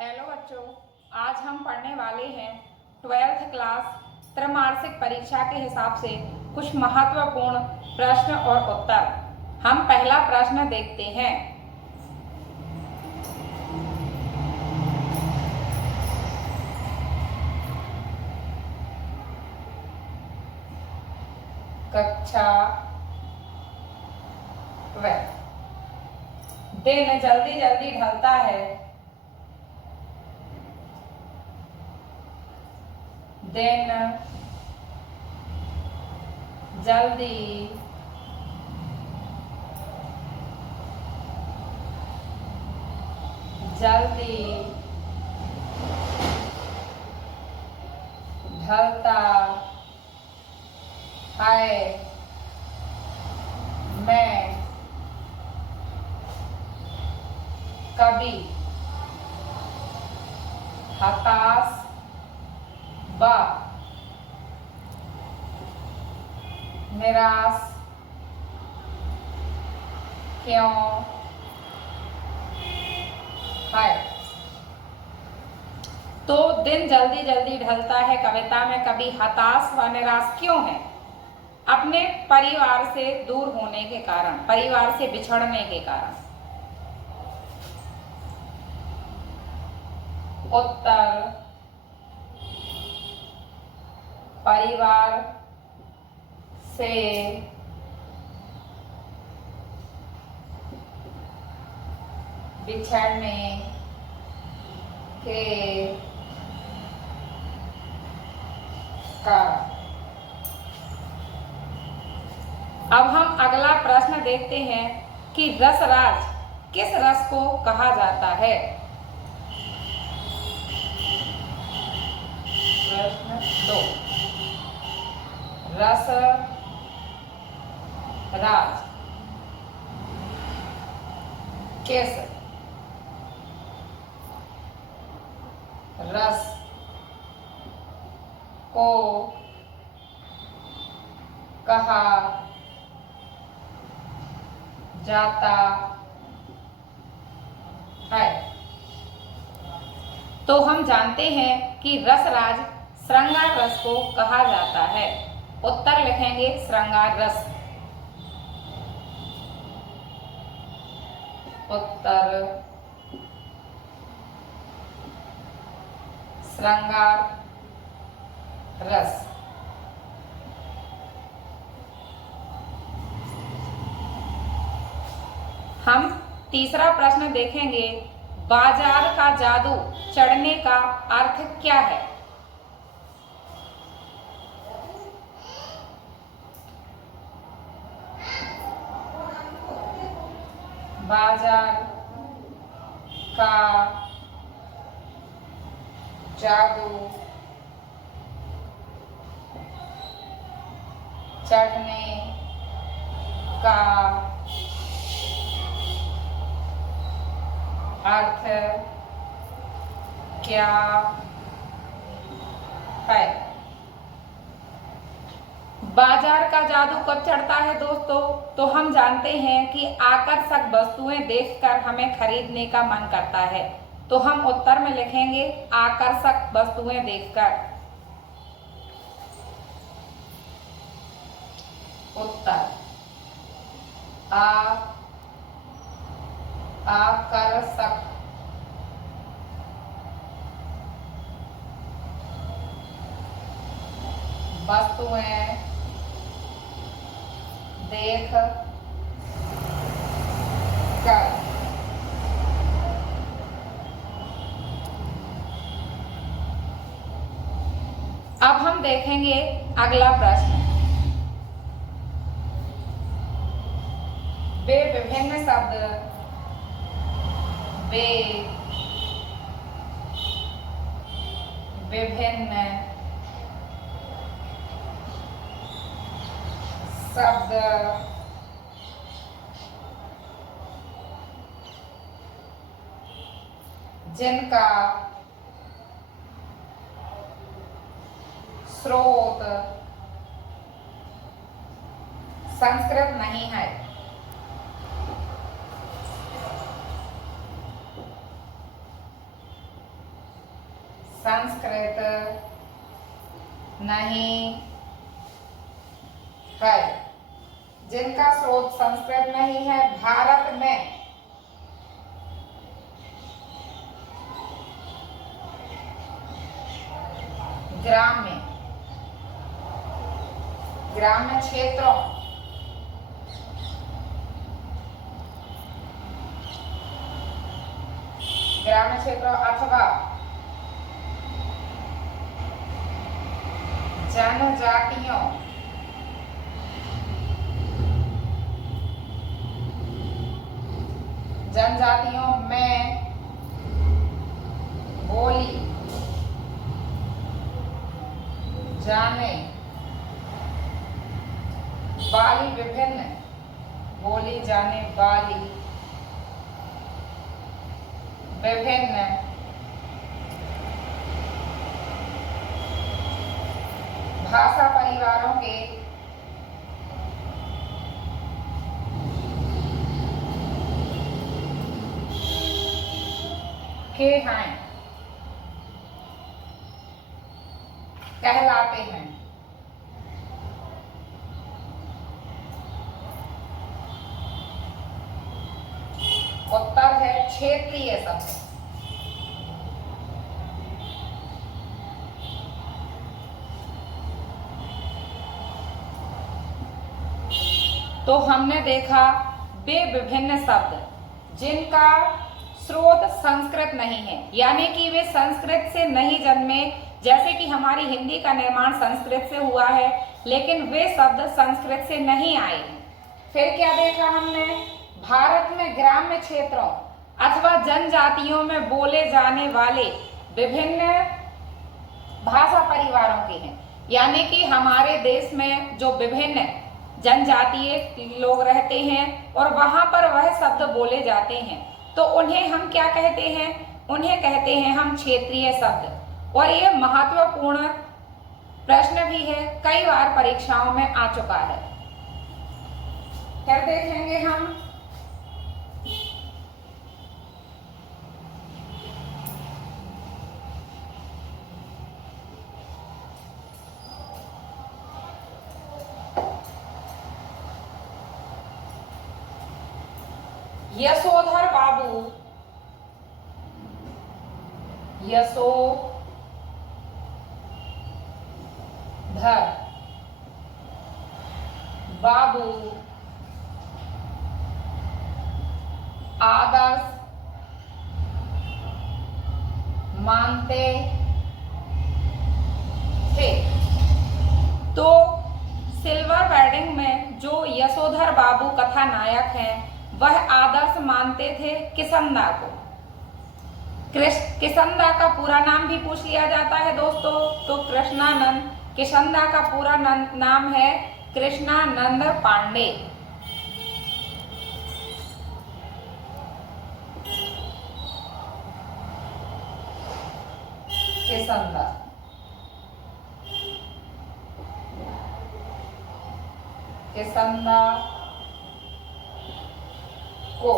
Hello बच्चों, आज हम पढ़ने वाले हैं 12th क्लास त्रैमासिक परीक्षा के हिसाब से कुछ महत्वपूर्ण प्रश्न और उत्तर। हम पहला प्रश्न देखते हैं। कक्षा व दिन जल्दी जल्दी ढलता है। दिन जल्दी जल्दी ढलता है। मैं कभी हताश व निराश क्यों है। तो दिन जल्दी जल्दी ढलता है कविता में कभी हताश व निराश क्यों है? अपने परिवार से दूर होने के कारण, परिवार से बिछड़ने के कारण। उत्तर परिवार से बिछड़ने के कारण। अब हम अगला प्रश्न देखते हैं कि रसराज किस रस को कहा जाता है। प्रश्न 2, रस राज किस रस को कहा जाता है? तो हम जानते हैं कि रसराज श्रृंगार रस को कहा जाता है। उत्तर लिखेंगे श्रृंगार रस। उत्तर श्रृंगार रस। हम तीसरा प्रश्न देखेंगे, बाजार का जादू चढ़ने का अर्थ क्या है? बाजार का जादू चढ़ने का अर्थ क्या है? बाजार का जादू कब चढ़ता है दोस्तों? तो हम जानते हैं कि आकर्षक वस्तुएं देखकर हमें खरीदने का मन करता है। तो हम उत्तर में लिखेंगे आकर्षक वस्तुएं देखकर। उत्तर आकर्षक वस्तुएं देख कर। अब हम देखेंगे अगला प्रश्न। वे विभिन्न शब्द वे विभिन्न शब्द जिनका स्रोत संस्कृत नहीं है। संस्कृत नहीं है, जिनका स्रोत संस्कृत नहीं है, भारत में ग्राम्य क्षेत्रों अथवा जनजातियों में बोली जाने वाली विभिन्न भाषा परिवारों के हैं कहलाते हैं। उत्तर है क्षेत्रीय शब्द। तो हमने देखा वे विभिन्न शब्द जिनका स्रोत संस्कृत नहीं है, यानी कि वे संस्कृत से नहीं जन्मे, जैसे कि हमारी हिंदी का निर्माण संस्कृत से हुआ है, लेकिन वे शब्द संस्कृत से नहीं आए। फिर क्या देखा हमने? भारत में ग्राम्य क्षेत्रों अथवा जनजातियों में बोले जाने वाले विभिन्न भाषा परिवारों के हैं, यानी कि हमारे देश में जो विभिन्न जनजातीय लोग रहते हैं और वहां पर वह शब्द बोले जाते हैं, तो उन्हें हम क्या कहते हैं? उन्हें कहते हैं हम क्षेत्रीय शब्द। और ये महत्वपूर्ण प्रश्न भी है, कई बार परीक्षाओं में आ चुका है। फिर देखेंगे हम यशोधर बाबू आदर्श मानते थे। तो सिल्वर वेडिंग में जो यशोधर बाबू कथा नायक हैं, वह आदर्श मानते थे किसंदा को। किसंदा का पूरा नाम भी पूछ लिया जाता है दोस्तों, तो कृष्णानंद। किसंदा का पूरा नाम है कृष्णानंद पांडे। किसंदा को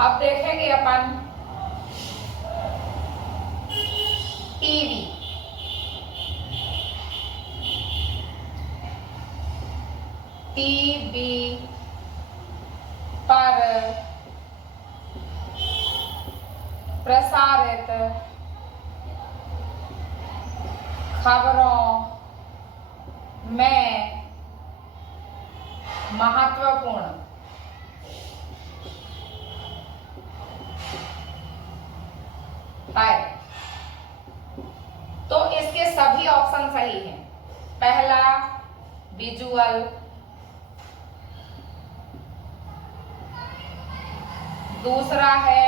अब देखेंगे अपन टीवी पर प्रसारित खबरों में महत्वपूर्ण है। तो इसके सभी ऑप्शन सही हैं। पहला विजुअल, दूसरा है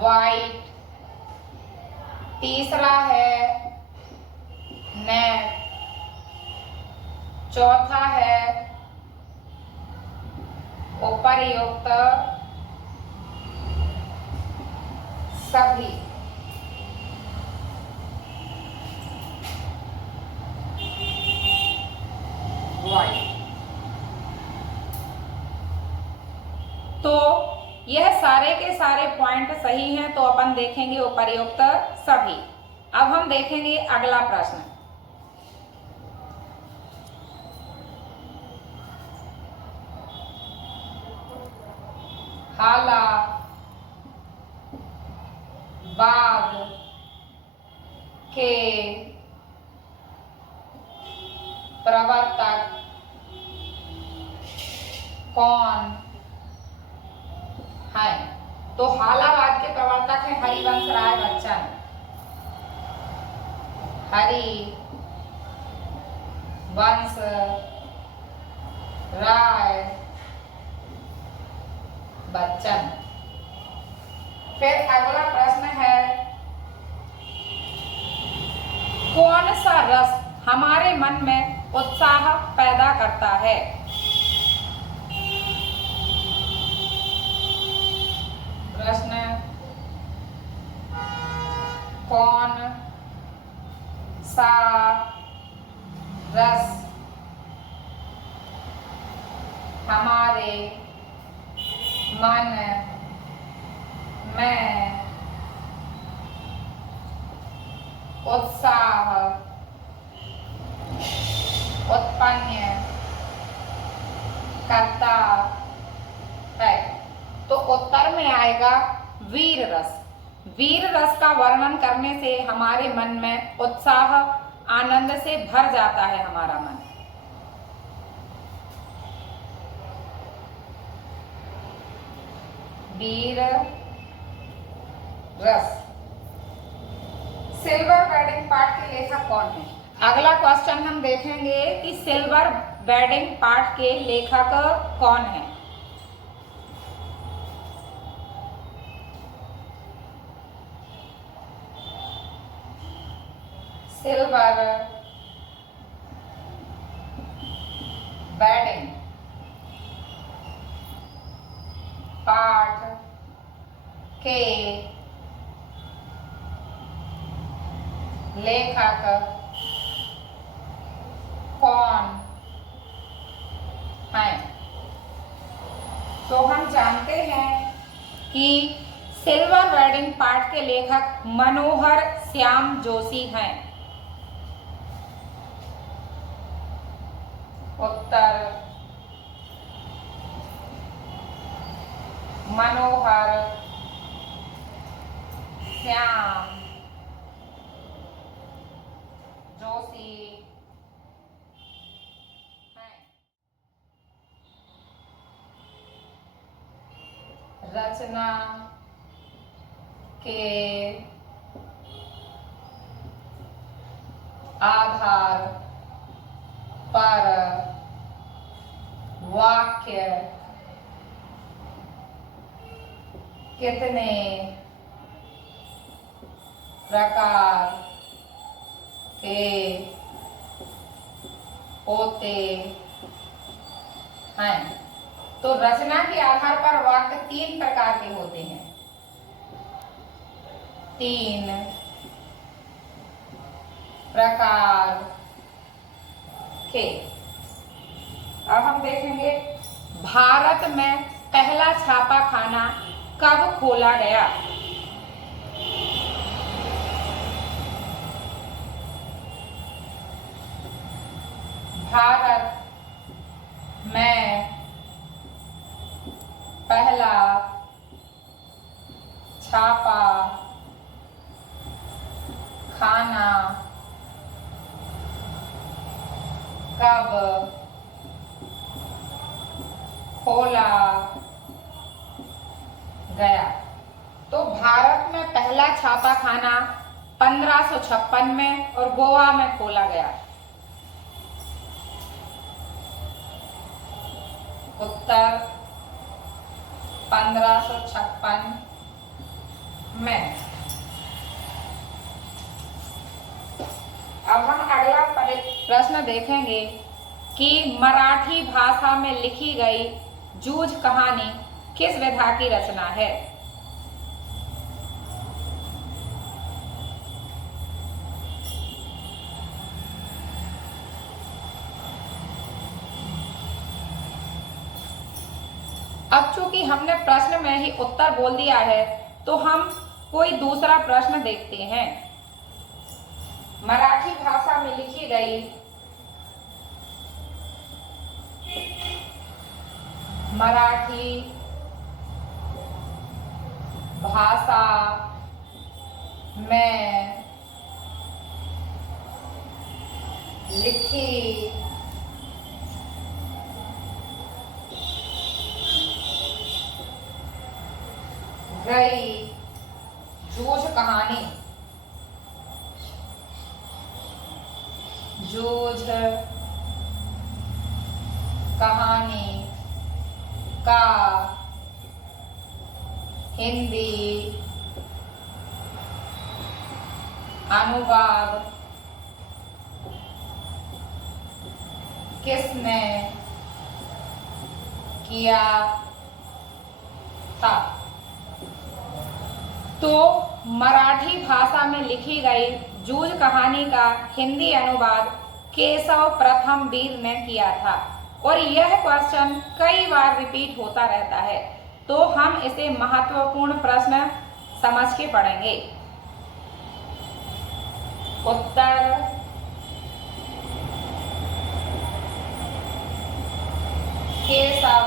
वाइट, तीसरा है नेट, चौथा है उपर्युक्त सभी। तो यह सारे के सारे पॉइंट सही हैं, तो अपन देखेंगे उपर्युक्त सभी। अब हम देखेंगे अगला प्रश्न। हाला बाग के प्रवर्तक कौन है? तो हालाबाद के प्रवर्तक हैं हरिवंश राय बच्चन। हरिवंश राय बच्चन। फिर अगला प्रश्न है, कौन सा रस हमारे मन में उत्साह पैदा करता है? प्रश्न, कौन सा रस हमारे मन में उत्साह उत्पन्न करता है? तो उत्तर में आएगा वीर रस। वीर रस का वर्णन करने से हमारे मन में उत्साह आनंद से भर जाता है हमारा मन। वीर रस। सिल्वर वेडिंग पार्ट के लेखक कौन है? अगला क्वेश्चन हम देखेंगे कि सिल्वर वेडिंग पार्ट के लेखक कौन है। सिल्वर वेडिंग पार्ट के लेखक कौन है? तो हम जानते हैं कि सिल्वर वेडिंग पार्ट के लेखक मनोहर श्याम जोशी हैं। उत्तर मनोहर श्याम जोशी हैं। रचना के आधार पर वाक्य कितने प्रकार के होते हैं? तो रचना के आधार पर वाक्य 3 प्रकार के होते हैं। 3 प्रकार के। अब हम देखेंगे, भारत में पहला छापा खाना कब खोला गया? भारत में पहला छापा खाना कब खोला गया? तो भारत में पहला छापा खाना 1556 में और गोवा में खोला गया। उत्तर 1556 में। अब हम अगला प्रश्न देखेंगे कि मराठी भाषा में लिखी गई जूझ कहानी किस विधा की रचना है? अब चूंकि हमने प्रश्न में ही उत्तर बोल दिया है तो हम कोई दूसरा प्रश्न देखते हैं। मराठी भाषा में लिखी गई मराठी भाषा में लिखी गई जूझ कहानी का हिंदी अनुवाद किसने किया था? तो मराठी भाषा में लिखी गई जूझ कहानी का हिंदी अनुवाद केशव प्रथम वीर ने किया था। और यह क्वेश्चन कई बार रिपीट होता रहता है, तो हम इसे महत्वपूर्ण प्रश्न समझ के पढ़ेंगे। उत्तर केशव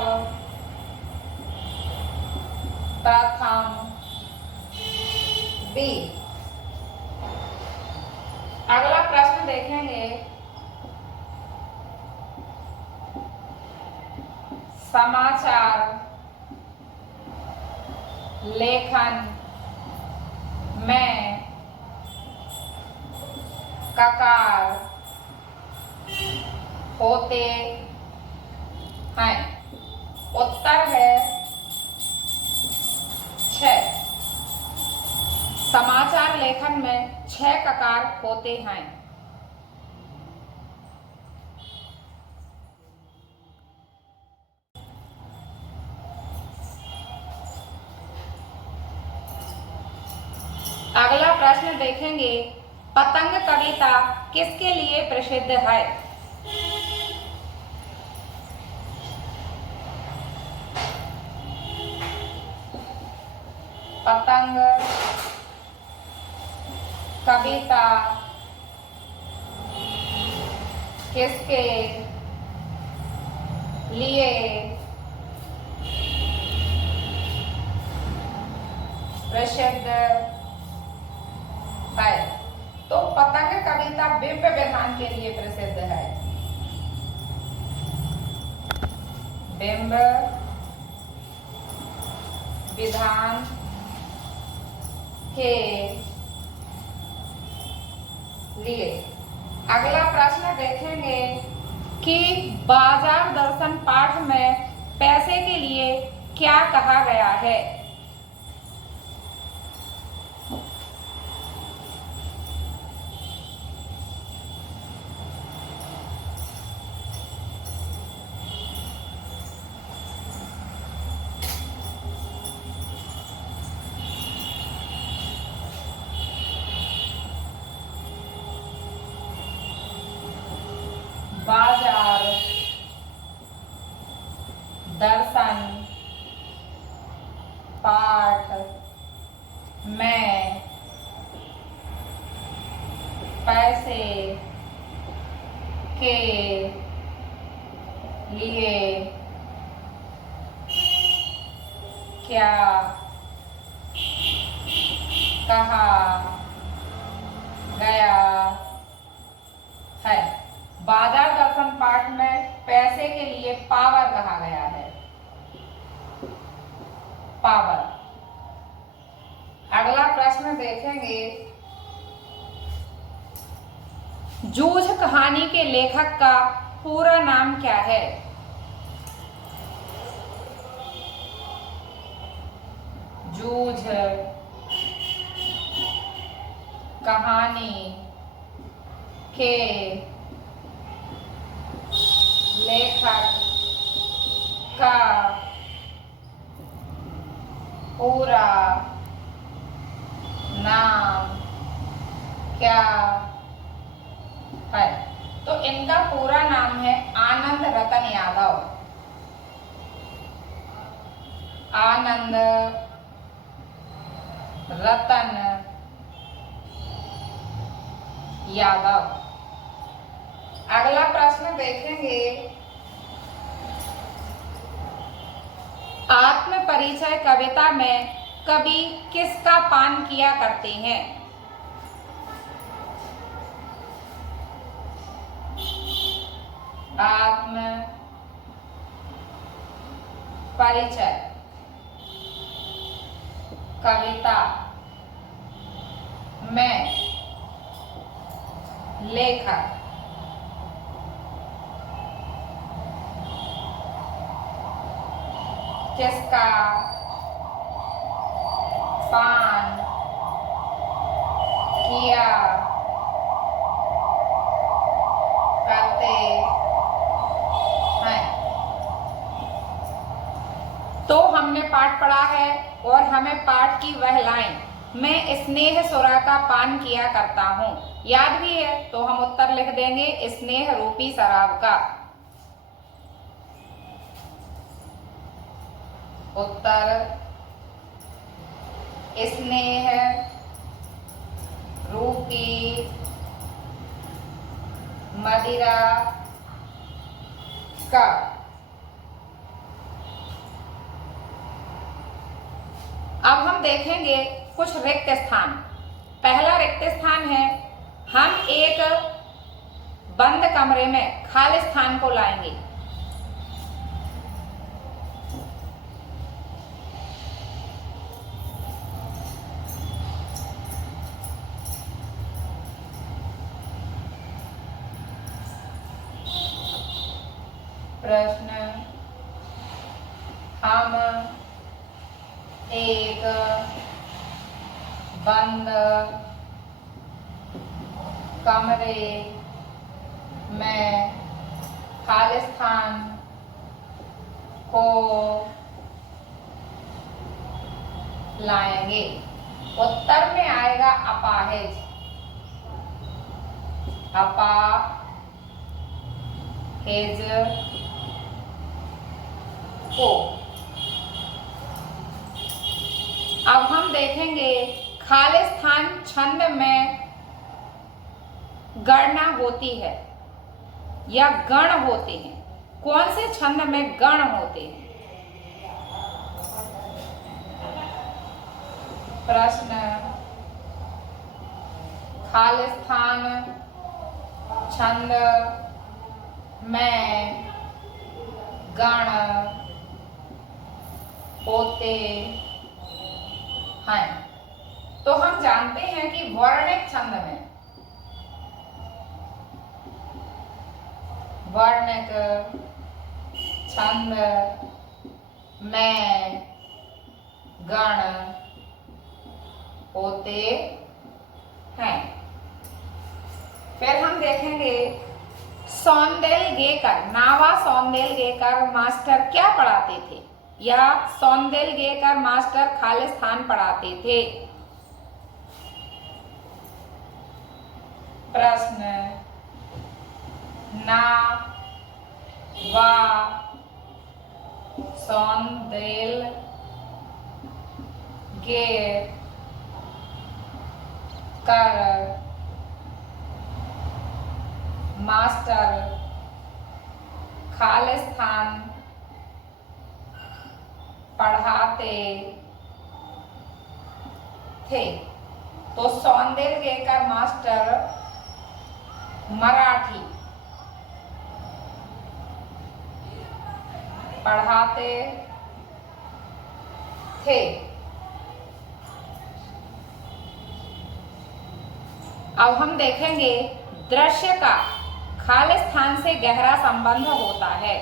प्रथम वीर। अगला प्रश्न देखेंगे, समाचार लेखन में ककार होते हैं? उत्तर है 6। समाचार लेखन में 6 ककार होते हैं। अगला प्रश्न देखेंगे, पतंग कविता किसके लिए प्रसिद्ध है? पतंग कविता किसके लिए प्रसिद्ध है? तो पतंग कविता बिंब विधान के लिए प्रसिद्ध है। बिंब विधान के लिए। अगला प्रश्न देखेंगे कि बाजार दर्शन पाठ में पैसे के लिए क्या कहा गया है? बाजार दर्शन पाठ में पैसे के लिए क्या कहा गया है? बाजार दर्शन पाठ में पैसे के लिए पावर कहा गया है। पावर। अगला प्रश्न देखेंगे, जूझ कहानी के लेखक का पूरा नाम क्या है? जूझ कहानी के लेखक का पूरा नाम क्या है? तो इनका पूरा नाम है आनंद रतन यादव। आनंद, रतन यादव। अगला प्रश्न देखेंगे, आत्म परिचय कविता में कवि किसका पान किया करते हैं? आत्म परिचय कविता में लेखक किसका पान किया करते हैं? तो हमने पाठ पढ़ा है और हमें पाठ की वह लाइन, मैं स्नेह सुरा का पान किया करता हूँ, याद भी है। तो हम उत्तर लिख देंगे स्नेह रूपी शराब का। उत्तर स्नेह रूपी मदिरा का। अब हम देखेंगे कुछ रिक्त स्थान। पहला रिक्त स्थान है, हम एक बंद कमरे में खाली स्थान को लाएंगे। प्रश्न, हम एक बंद कमरे में खाली स्थान को लाएंगे। उत्तर में आएगा अपाहिज, अपाहिज को। अब हम देखेंगे खाली स्थान छंद में गणना होती है या गण होते हैं। कौन से छंद में गण होते हैं? प्रश्न, खाली स्थान छंद में गण होते हैं। तो हम जानते हैं कि वर्णिक छंद में, वर्णिक छंद में गण होते हैं। फिर हम देखेंगे सौंदलगेकर, नावा सौंदलगेकर मास्टर क्या पढ़ाते थे, या सौंदलगेकर मास्टर खाली स्थान पढ़ाते थे? प्रश्न, ना वा सौंदलगेकर मास्टर खाली स्थान पढ़ाते थे। तो सौंदलगेकर मास्टर मराठी पढ़ाते थे। अब हम देखेंगे दृश्य का खाली स्थान से गहरा संबंध होता है।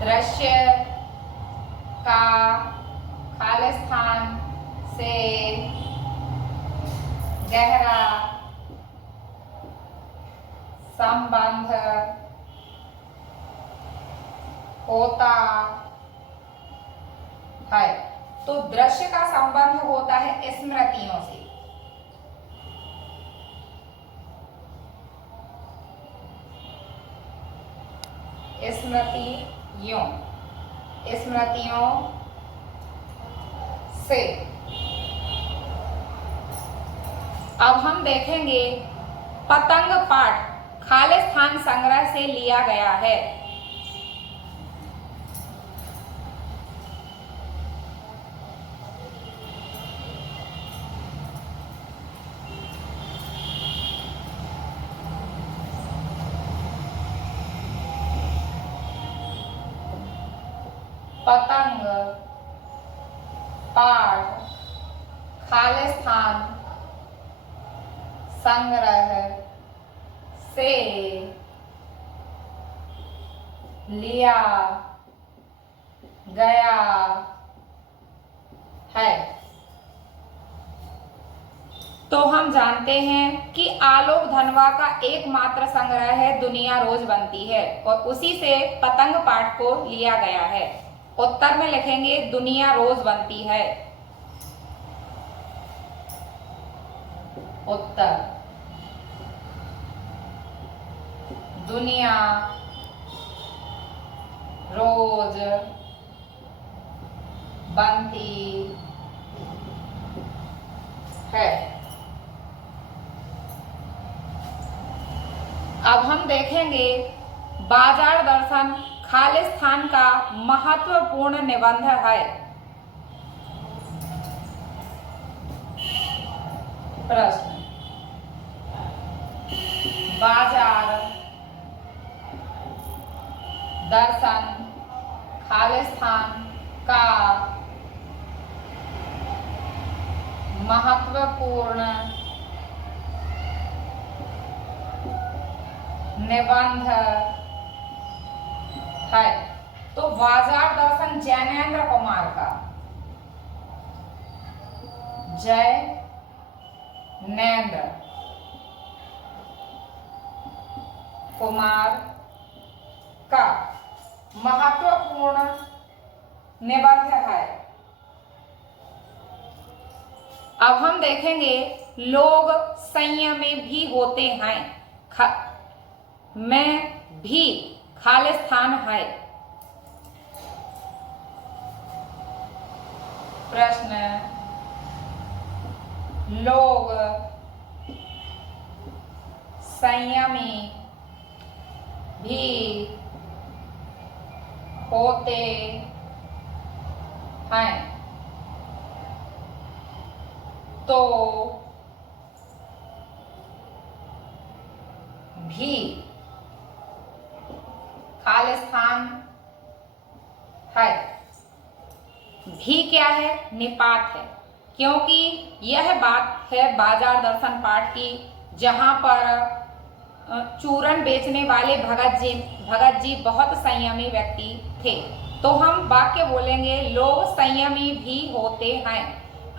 दृश्य का खाली स्थान से गहरा संबंध होता है। तो दृश्य का संबंध होता है स्मृतियों से। स्मृतियों स्मृतियों से। अब हम देखेंगे पतंग पाठ खालिस्तान संग्रह से लिया गया है। पतंग पाठ खालिस्तान संग्रह से लिया गया है। तो हम जानते हैं कि आलोक धनवा का एकमात्र संग्रह है दुनिया रोज बनती है, और उसी से पतंग पाठ को लिया गया है। उत्तर में लिखेंगे दुनिया रोज बनती है। उत्तर दुनिया रोज बनती है। अब हम देखेंगे बाजार दर्शन खालिस्तान का महत्वपूर्ण निबंध है। प्रश्न, बाजार दर्शन खालिस्तान का महत्वपूर्ण निबंध है। तो बाजार दर्शन जैनेन्द्र कुमार का, जैनेन्द्र कुमार का महत्वपूर्ण निबंध है। अब हम देखेंगे लोग संयमी भी होते हैं, में भी खालिस्तान है। प्रश्न, लोग संयमी भी होते हैं, तो भी खालिस्तान है। भी क्या है? निपात है, क्योंकि यह बात है बाजार दर्शन पाठ की, जहां पर चूरन बेचने वाले भगत जी बहुत संयमी व्यक्ति थे। तो हम वाक्य बोलेंगे लोग संयमी भी होते हैं।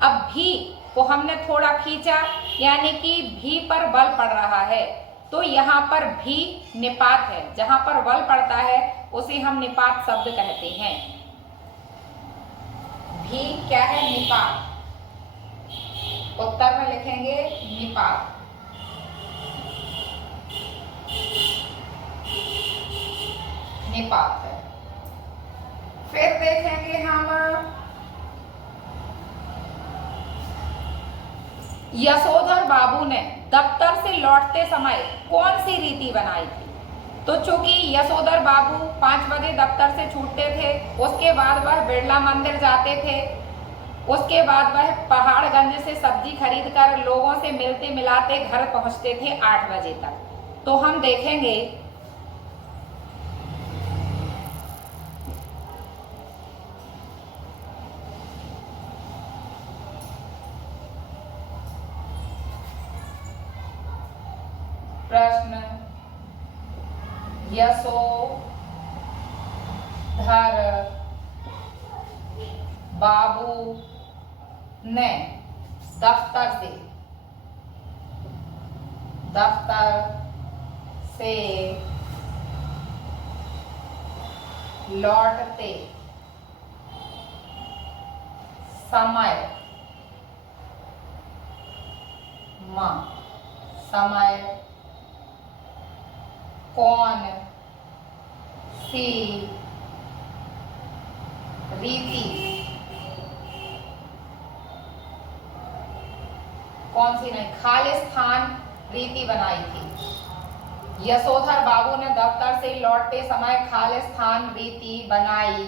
अब भी को हमने थोड़ा खींचा, यानी कि भी पर बल पड़ रहा है, तो यहाँ पर भी निपात है। जहां पर बल पड़ता है उसे हम निपात शब्द कहते हैं। भी क्या है? निपात। उत्तर में लिखेंगे निपात। निपात है। फिर देखेंगे हम यशोधर बाबू ने दफ्तर से लौटते समय कौन सी रीति बनाई थी? तो चूंकि यशोधर बाबू 5 बजे दफ्तर से छूटते थे, उसके बाद वह बिरला मंदिर जाते थे, उसके बाद वह पहाड़गंज से सब्जी खरीद कर लोगों से मिलते मिलाते घर पहुंचते थे 8 बजे तक। तो हम देखेंगे प्रश्न, यशोधर बाबू ने दफ्तर से लौटते समय समय कौन सी रीति कौन सी नहीं, खालिस्तान रीति बनाई थी। यशोधर बाबू ने दफ्तर से लौटते समय खालिस्तान रीति बनाई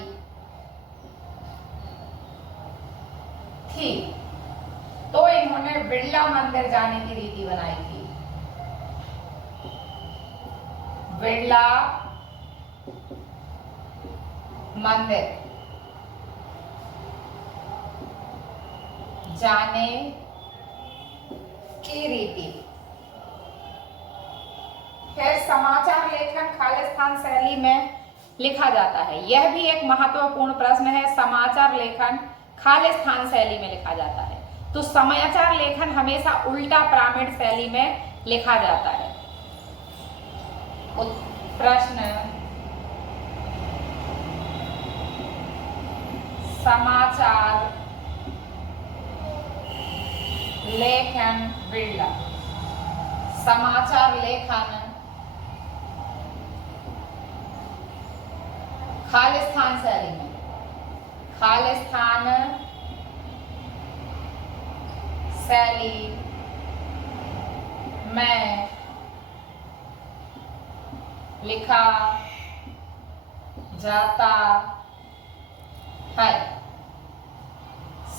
थी। तो इन्होंने बिरला मंदिर जाने की रीति बनाई थी। बिरला मंदिर जाने की रीति। फिर समाचार लेखन खालिस्तान शैली में लिखा जाता है। यह भी एक महत्वपूर्ण प्रश्न है। समाचार लेखन खालिस्तान शैली में लिखा जाता है। तो समाचार लेखन हमेशा उल्टा पिरामिड शैली में लिखा जाता है। प्रश्न समाचार लेखन बिरला, समाचार लेखन खालिस्तान शैली में, खालिस्तान शैली में लिखा जाता है।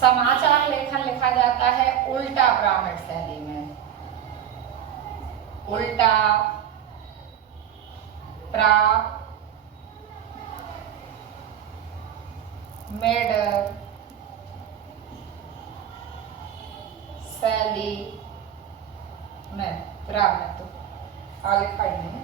समाचार लेखन लिखा जाता है उल्टा पिरामिड शैली में, उल्टा पिरामिड शैली में। पिरामिड तो लिखा ही नहीं,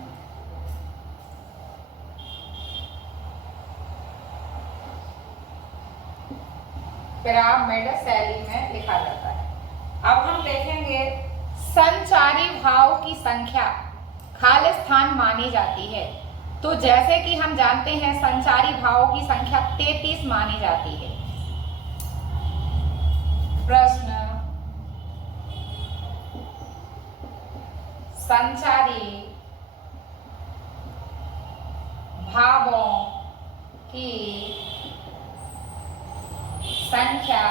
पिरामिड शैली में लिखा जाता है। अब हम देखेंगे संचारी भाव की संख्या खालिस्तान मानी जाती है। तो जैसे कि हम जानते हैं संचारी भावों की संख्या 33 मानी जाती है। प्रश्न संचारी भावों की संख्या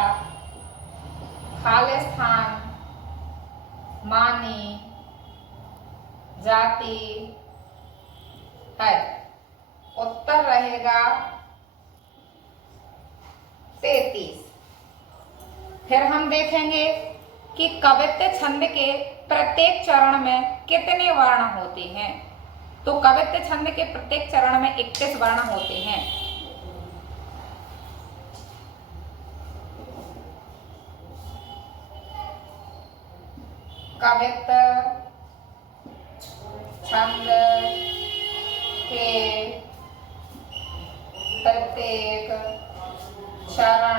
खालिस्तान मानी जाती है। उत्तर रहेगा 33। फिर हम देखेंगे कि कवित्त छंद के प्रत्येक चरण में कितने वर्ण होते हैं। तो कवित्त छंद के प्रत्येक चरण में 31 वर्ण होते हैं। कवित्त छंद के प्रत्येक चरण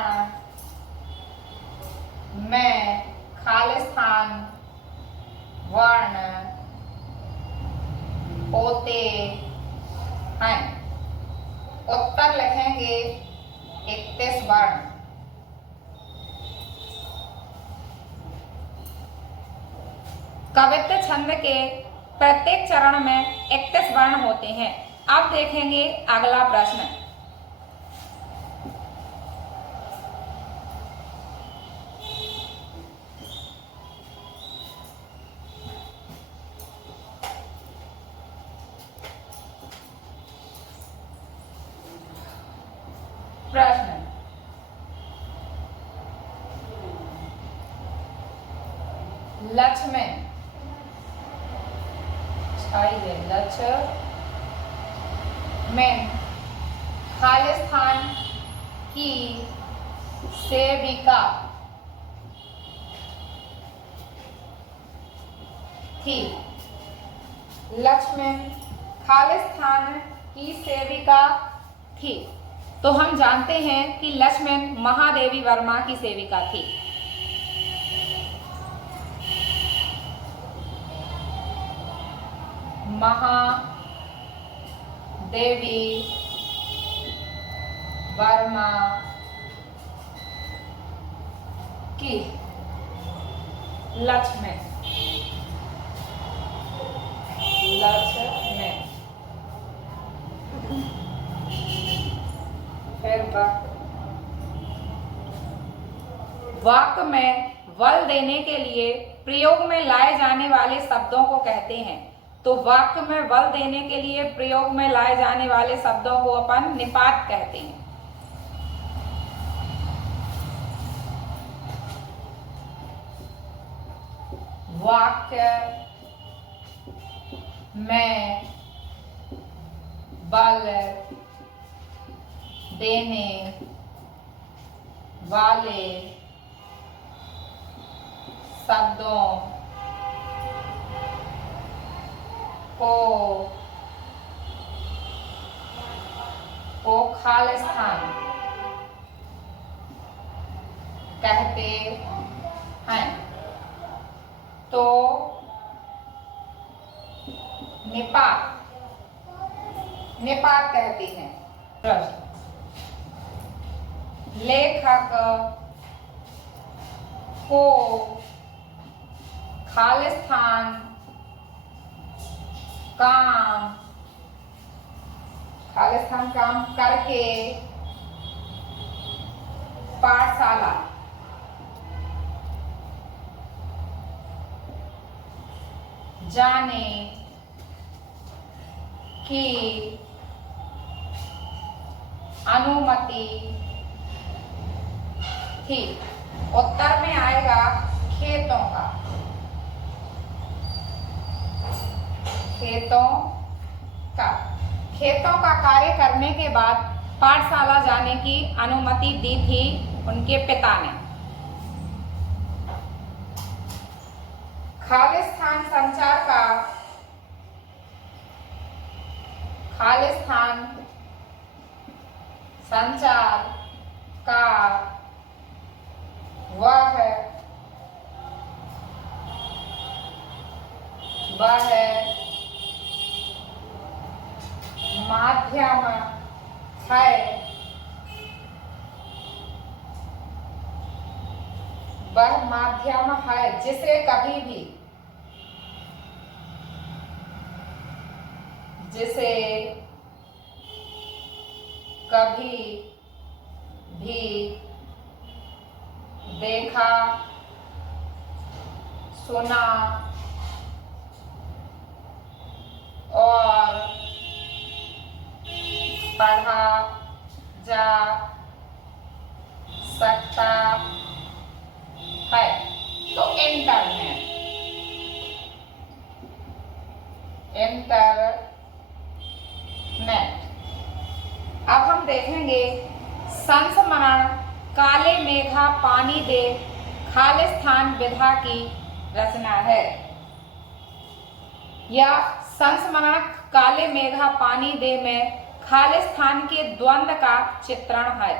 में खालिस्तान वर्ण होते हैं। उत्तर लिखेंगे 31 वर्ण। कवित्त छंद के प्रत्येक चरण में 31 वर्ण होते हैं। अब देखेंगे अगला प्रश्न। प्रश्न लक्ष्मण में खालिस्तान की सेविका थी। लक्ष्मण खालिस्तान की सेविका थी। तो हम जानते हैं कि लक्ष्मण महादेवी वर्मा की सेविका थी। महादेवी वर्मा की लक्ष्मण वाक्य में बल देने के लिए प्रयोग में लाए जाने वाले शब्दों को कहते हैं। तो वाक्य में बल देने के लिए प्रयोग में लाए जाने वाले शब्दों को अपन निपात कहते हैं। वाक्य में बल देने वाले शब्दों को खालिस्तान कहते हैं। तो निपात कहते हैं। प्रश्न, लेखक को खालिस्तान काम करके पाठशाला जाने की अनुमति थी। उत्तर में आएगा खेतों का कार्य करने के बाद पाठशाला जाने की अनुमति दी थी उनके पिता ने। खालिस्तान संचार का वह माध्यम है जिसे कभी भी देखा, सुना और पढ़ा जा सकता है। तो इंटरनेट अब हम देखेंगे संस्मरण काले मेघा पानी दे खालिस्तान विधा की रचना है। यह संस्मरण काले मेघा पानी दे में खालिस्तान के द्वंद्व का चित्रण है।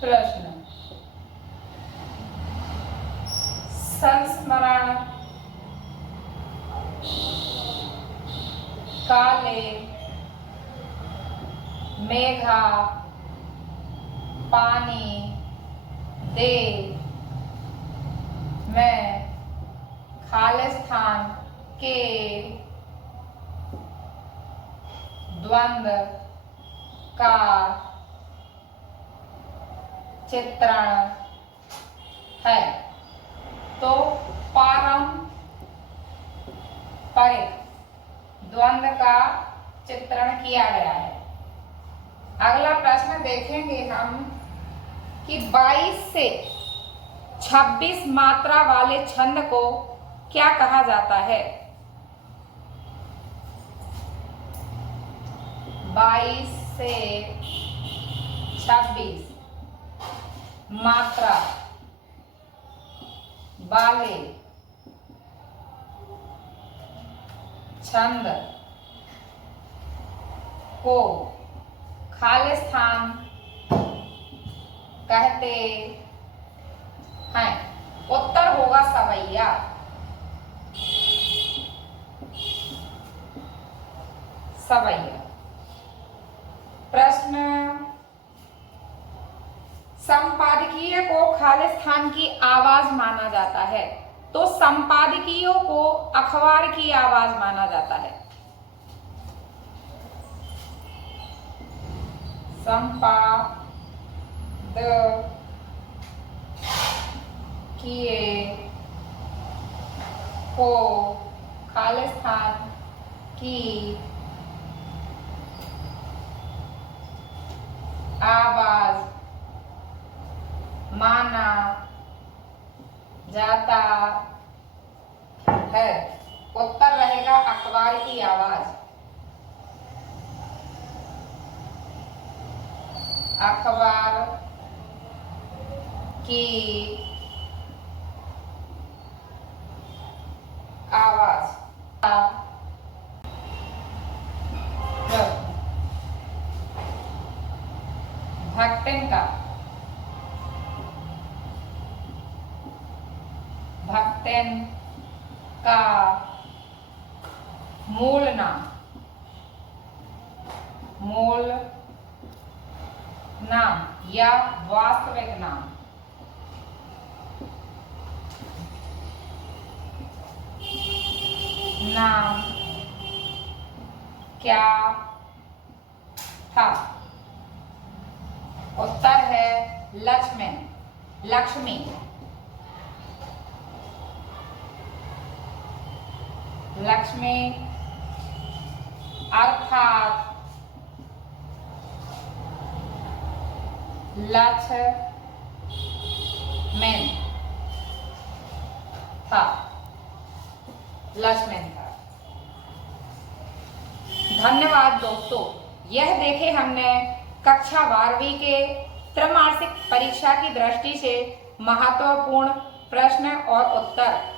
प्रश्न, संस्मरण काले मेघा पानी दे में खालिस्तान के द्वंद्व का चित्रण है। तो पारंपरिक द्वंद्व का चित्रण किया गया है। अगला प्रश्न देखेंगे हम कि 22 से 26 मात्रा वाले छंद को क्या कहा जाता है। 22 से 26 मात्रा वाले छंद को खालिस्तान कहते हैं। उत्तर होगा सवैया। प्रश्न, संपादकीय को खालिस्तान की आवाज माना जाता है, तो संपादकीयों को अखबार की आवाज माना जाता है। संपादकीय को खालिस्तान की आवाज माना जाता है। उत्तर रहेगा अखबार की आवाज। अखबार की आवाज। भक्तिन का मूल नाम या वास्तविक नाम क्या था? उत्तर है लक्ष्मी। लक्ष्मी अर्थात लक्ष्मण था। धन्यवाद दोस्तों। यह देखे हमने कक्षा 12वीं के त्रैमासिक परीक्षा की दृष्टि से महत्वपूर्ण प्रश्न और उत्तर